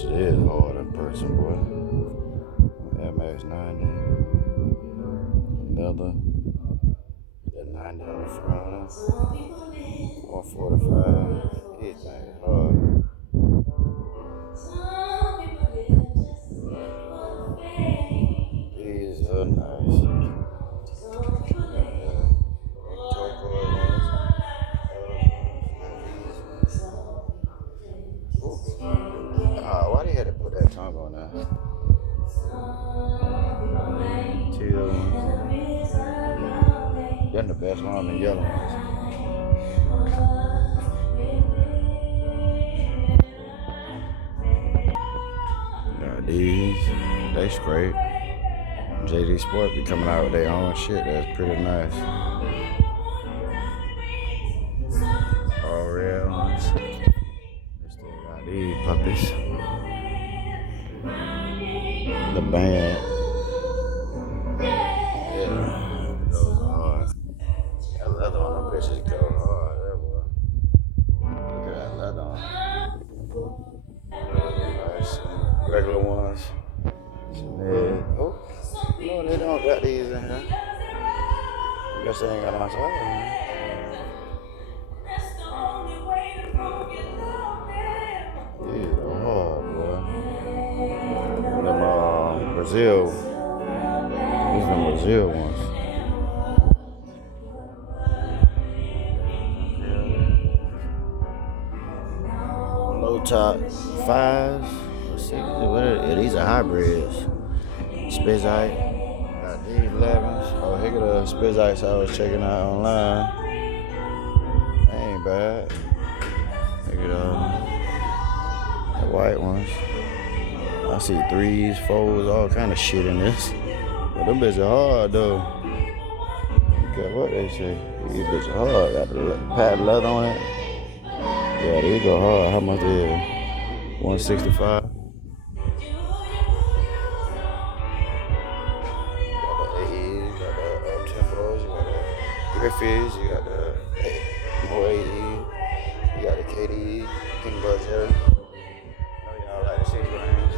It is hard in person, boy. Air Max 90, leather, the 90 on the front, 145. These things hard. These are nice. Turquoise ones. Why they had to put that tongue on there? Teal ones. They're the best one, the yellow ones. Now these, they straight. JD Sport be coming out with their own shit. That's pretty nice. All red ones. They still got these puppies. The band. Yeah, those are hard. That leather on them bitches go hard. That boy. Look at that leather on. Nice. Regular ones. Oh, no, they don't got these in here. I guess they ain't got them outside. These are hard, boy. Them Brazil. These are Brazil ones. Low top fives or sixes. Yeah, these are hybrids. Spizite. Got these 11s. Oh, here go the Spizites I was checking out online. They ain't bad. Look at the white ones. I see 3s, 4s, all kind of shit in this. But them bitches are hard though. Look at what they say. These bitches are hard. Got the pad leather on it. Yeah, these go hard. How much is it? 165. Griffiths, you got the Moe, you got the KDE, King Buzzer. I know y'all like the 6 range.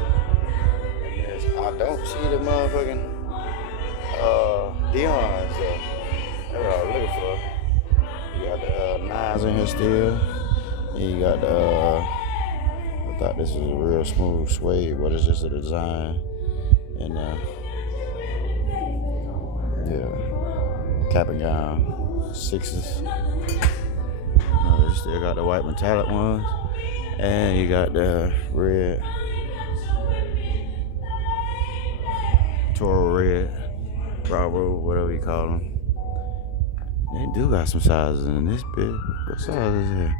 And I don't see the motherfucking Dion's though. That's what I was looking for. You got the 9s in here still. And you got the, I thought this was a real smooth suede, but it's just a design. And yeah. Cap and gown, 6s. You still got the white metallic ones. And you got the red. Toro red. Bravo, whatever you call them. They do got some sizes in this bit. What size is it?